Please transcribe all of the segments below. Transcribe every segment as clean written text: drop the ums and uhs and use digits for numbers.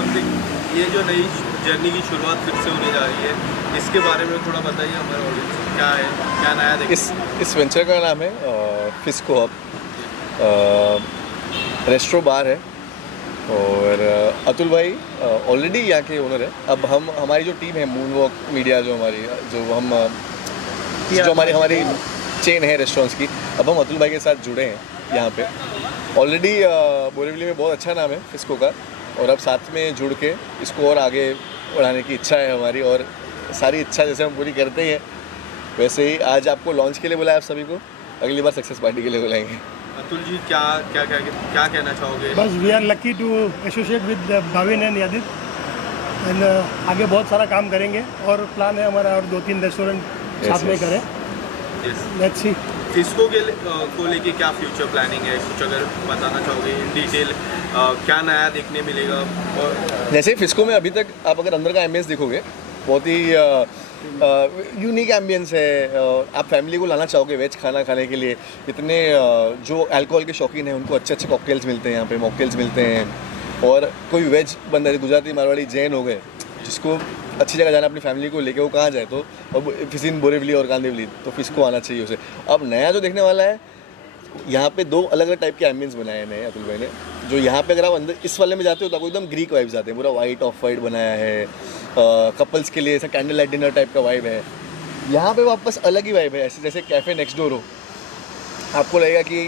Something ये जो नई जर्नी की शुरुआत फिर से होने जा रही है, इसके बारे में थोड़ा बताइए हमारे ऑडियंस को, क्या है, क्या नया देखिए। इस वेंचर का नाम है फिस्को हब, रेस्ट्रो बार है और अतुल भाई ऑलरेडी यहाँ के ओनर है। अब हमारी जो टीम है मूनवॉक मीडिया, जो हमारी चेन है रेस्टोरेंट्स की, अब हम अतुल भाई के साथ जुड़े हैं यहाँ पे। ऑलरेडी बोरीवली में बहुत अच्छा नाम है फिस्को का, और अब साथ में जुड़ के इसको और आगे बढ़ाने की इच्छा है हमारी, और सारी इच्छा जैसे हम पूरी करते ही हैं वैसे ही आज आपको लॉन्च के लिए बुलाया आप सभी को, अगली बार सक्सेस पार्टी के लिए बुलाएंगे। अतुल जी क्या कहना चाहोगे? बस we are lucky to associate with Bhavin and Yadit, and आगे बहुत सारा काम करेंगे और प्लान है हमारा और 2-3 रेस्टोरेंट साथ में करें। लेट्स सी फिस्को को लेके क्या फ्यूचर प्लानिंग है, कुछ अगर बताना चाहोगे इन डिटेल, क्या नया देखने मिलेगा? और जैसे फिस्को में अभी तक आप अगर अंदर का एम्बियंस देखोगे, बहुत ही यूनिक एम्बियंस है। आप फैमिली को लाना चाहोगे वेज खाना खाने के लिए, इतने जो अल्कोहल के शौकीन हैं उनको अच्छे अच्छे कॉकटेल्स मिलते हैं यहाँ पे, मॉकटेल्स मिलते हैं। और कोई वेज बंदा गुजराती, मारवाड़ी, जैन हो गए, जिसको अच्छी जगह जाना अपनी फैमिली को लेके, वो कहाँ जाए, तो अब किसी दिन बोरीवली और कांदिवली, तो फिस्को आना चाहिए उसे। अब नया जो देखने वाला है, यहाँ पे 2 अलग अलग टाइप के एम्बियंस बनाए हैं नए अतुल भाई ने, जो यहाँ पे अगर आप अंदर इस वाले में जाते हो तो आपको एकदम ग्रीक वाइब्स आते हैं, पूरा वाइट ऑफ वाइट बनाया है, कपल्स के लिए ऐसा कैंडल लाइट डिनर टाइप का वाइब है। यहाँ पे वापस अलग ही वाइब है, ऐसे जैसे कैफ़े नेक्स्ट डोर हो, आपको लगेगा कि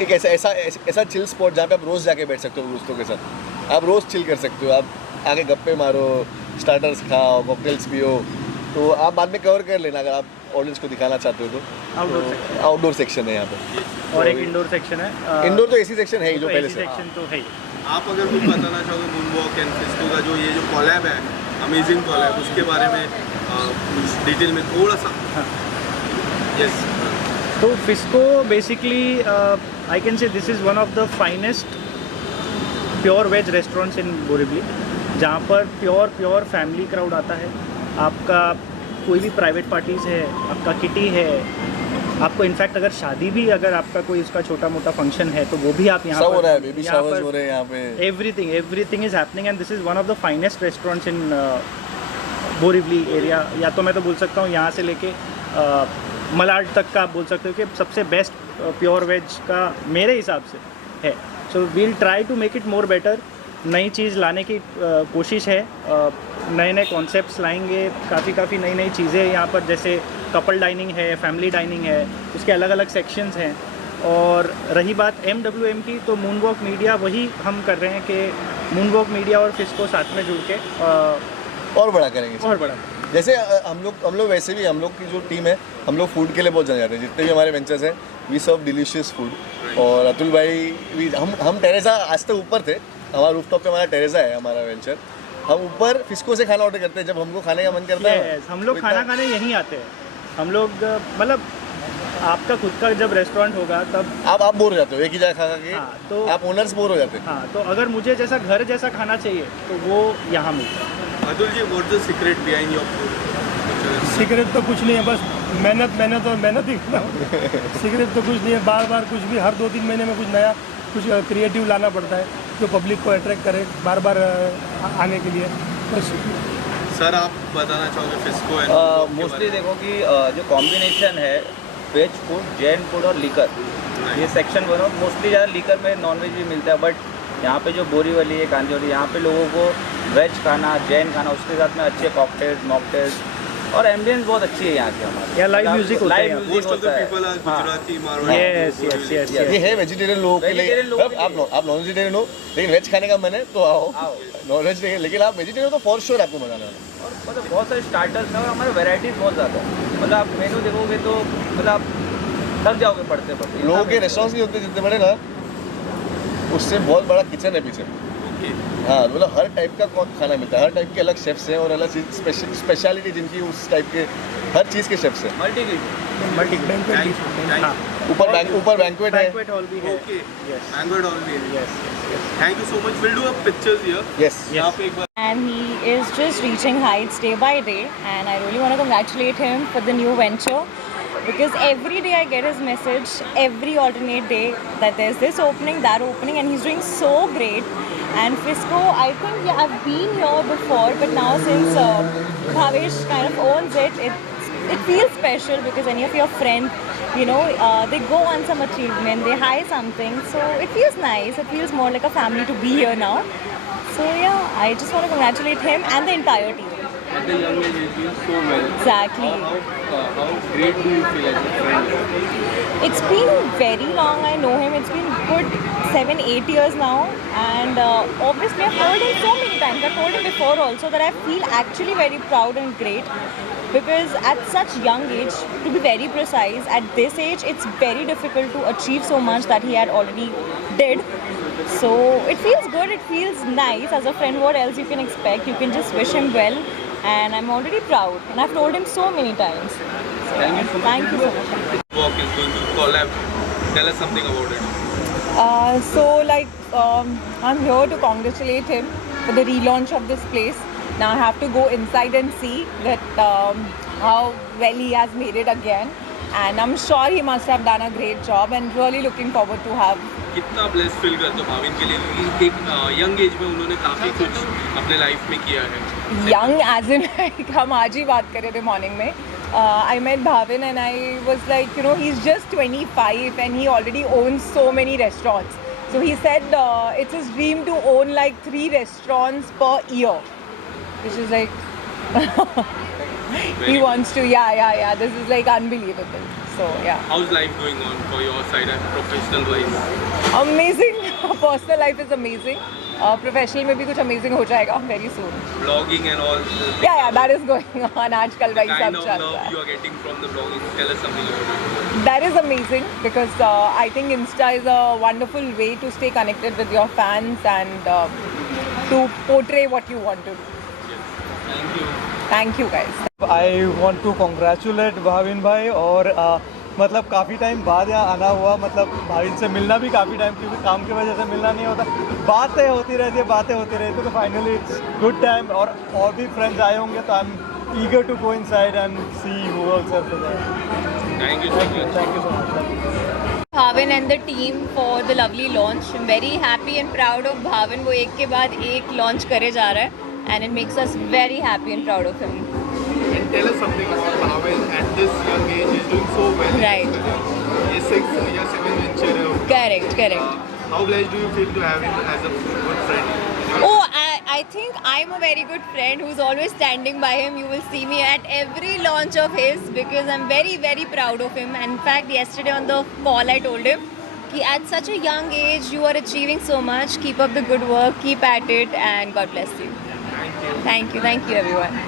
एक ऐसा चिल स्पॉट जहाँ पे आप रोज़ जाके बैठ सकते हो दोस्तों के साथ, आप रोज़ चिल कर सकते हो, आप आगे गप्पे मारो, स्टार्टर्स खाओ, कॉकटेल्स पियो। तो आप बाद में कवर कर लेना अगर आप ऑडियंस को दिखाना चाहते हो तो। आउटडोर सेक्शन है यहाँ पे और एक इंडोर सेक्शन है। इंडोर तो एसी सेक्शन है ही, जो पहले से सेक्शन तो है ही। आप अगर कुछ बताना चाहोगे मूनवॉक एंड फिस्को का जो ये जो कॉलैब है, अमेजिंग कॉलैब, उसके बारे में कुछ डिटेल में थोड़ा सा। यस, तो Fisco basically I can say this is one of the finest pure veg restaurants in Borivali, जहाँ पर प्योर फैमिली क्राउड आता है। आपका कोई भी प्राइवेट पार्टीज़ है, आपका किटी है, आपको इनफैक्ट अगर शादी भी, अगर आपका कोई उसका छोटा मोटा फंक्शन है तो वो भी आप यहाँ पर, हो रहा है, बेबी शावर्स हो रहे हैं यहाँ पे, everything is happening, and this is one of the finest restaurants in Borivali area. या तो मैं तो बोल सकता हूँ यहाँ से लेके मलाड तक का आप बोल सकते हो कि सबसे बेस्ट प्योर वेज का मेरे हिसाब से है। So we'll try to make it more better. नई चीज़ लाने की कोशिश है, नए कॉन्सेप्ट्स लाएंगे, काफ़ी नई चीज़ें यहाँ पर, जैसे कपल डाइनिंग है, फैमिली डाइनिंग है, उसके अलग अलग सेक्शंस हैं। और रही बात MWM की, तो मूनवॉक मीडिया वही हम कर रहे हैं कि मूनवॉक मीडिया और फिस्को साथ में जुड़ के और बड़ा करेंगे, और बड़ा। जैसे हम लोग वैसे भी, हम लोग की जो टीम है, हम लोग फूड के लिए बहुत जाने जाते हैं, जितने भी हमारे वेंचर्स हैं, वी सर्व डिलीशियस फूड। और अतुल भाई भी, हम टेरेसा आज तक ऊपर थे, हमारा रूफटॉप पे हमारा टेरेसा है हमारा वेंचर, हम ऊपर फिस्को से खाना ऑर्डर करते हैं जब हमको खाने का मन करता है। हम लोग खाना खाने यहीं आते हैं, हम लोग मतलब आपका खुद का जब रेस्टोरेंट होगा तब आप बोर हो जाते हो एक ही जगह खा के। हाँ, तो आप ओनर्स बोर हो जाते हैं। हाँ, तो अगर मुझे जैसा घर जैसा खाना चाहिए तो वो यहाँ मिलता है। Atul ji, what is the secret behind your food? Secret तो कुछ नहीं है, बस मेहनत ही सीक्रेट तो कुछ नहीं है, बार कुछ भी, हर 2-3 महीने में कुछ नया, कुछ क्रिएटिव लाना पड़ता है जो पब्लिक को अट्रैक्ट करे बार आने के लिए। बस सर, आप बताना चाहोगे फिस्को एंड मोस्टली देखो कि जो कॉम्बिनेशन है वेज फूड, जैन फूड और लीकर, ये सेक्शन बनो। मोस्टली ज़्यादा लीकर में नॉनवेज भी मिलता है, बट यहाँ पे जो बोरीवली है, कांदिवली, यहाँ पे लोगों को वेज खाना, जैन खाना, उसके साथ में अच्छे कॉकटेल्स, मॉकटेल्स, और एम्बियंस बहुत अच्छी है यहाँ की हमारी। या लाइव म्यूजिक होता है, most of the people are Gujarati, Marwari. Yes. ये है वेजिटेरियन लोगों के लिए, आप नॉन वेजिटेरियन हो लेकिन वेज खाने का मन है तो आओ, नॉन वेज नहीं, लेकिन आप वेजिटेरियन हो तो फॉर श्योर आपको मजा आने वाला है। और मतलब बहुत सारे स्टार्टर्स हैं और हमारे वेराइटीज़ बहुत ज़्यादा है, मतलब आप मेनू देखोगे तो मतलब आप थक जाओगे पढ़ते लोगों के रेस्टोरेंट्स नहीं होते जितने बड़े ना, उससे बहुत बड़ा किचन है पीछे। हाँ, मतलब हर टाइप का खाना मिलता है, हर टाइप के अलग शेफ्स हैं और अलग स्पेशलिटी जिनकी उस टाइप के हर चीज़ के शेफ्स हैं। मल्टी ऊपर बैंक्वेट है, बैंक्वेट हॉल भी है। Okay, Yes. बैंक्वेट हॉल भी है। Yes. Thank you so much, will do a pictures here. Yes. यहाँ पे एक बार। And he is just reaching heights day by day, and I really want to congratulate him for the new venture, because every day I get his message, every alternate day, that there's this opening, that opening, and he's doing so great. And Frisco, I think yeah, I've been here before, but now since Bhavesh kind of owns it, it feels special because any of your friends, you know, they go on some achievement, they hire something, so it feels nice. It feels more like a family to be here now. So yeah, I just want to congratulate him and the entire team. At the young age, he's doing so well. Exactly. How great do you feel as a friend? It's been very long. I know him. It's been good 7-8 years now, and obviously I've told him so many times. I've told him before also that I feel actually very proud and great because at such young age, to be very precise, at this age, it's very difficult to achieve so much that he had already did. So it feels good. It feels nice. As a friend, what else you can expect? You can just wish him well, and I'm already proud. And I've told him so many times. So, Thank you so much. Thank you so much. Walk is going to collab. Tell us something about it. I'm here to congratulate him for the relaunch of this place. Now I have to go inside and see that how well he has made it again, and I'm sure he must have done a great job, and really looking forward to have. कितना bless feel करते हो भाविन के लिए क्योंकि एक young age में उन्होंने काफ़ी कुछ अपने लाइफ में किया है. Young as in like हम आज ही बात कर रहे थे मॉर्निंग में. I met Bhavin and I was like, you know, he's just 25 and he already owns so many restaurants. So he said it's his dream to own like 3 restaurants per year, which is like he wants to. Yeah. This is like unbelievable. So yeah. How's life going on for your side and professional wise? Amazing. Personal life is amazing. Professional में भी कुछ amazing हो जाएगा very soon. Blogging and all. Yeah, that is going on. आजकल वही सब Kind of चल love रहा है. you are getting from the blogging. Tell us something about it. That is amazing because I think Insta is a wonderful way to stay connected with your fans and to portray what you want to do. Thank you. Thank you guys. I want to congratulate Bhavin bhai और मतलब काफ़ी time बाद यहाँ आना हुआ. मतलब भाविन से मिलना भी काफ़ी टाइम क्योंकि काम की वजह से मिलना नहीं होता. बातें होती रहती है तो फाइनली इट्स गुड टाइम. और भी फ्रेंड्स आए होंगे तो I am eager to go inside and see who also there. Thank you so much. Thank you so much. Bhavin and the team for the lovely launch. I'm very happy and proud of Bhavin. वो एक के बाद एक launch करे जा रहा है and it makes us very happy and proud of him. And tell us something about Bhavin at this young age. He's doing so well. Right. He's 6 या 7 venture. Correct. How blessed do you feel to have him as a good friend? Oh, I think I'm a very good friend who's always standing by him. You will see me at every launch of his because I'm very, very proud of him. And in fact, yesterday on the call I told him that at such a young age you are achieving so much. Keep up the good work, keep at it, and God bless you. Thank you. Thank you everyone.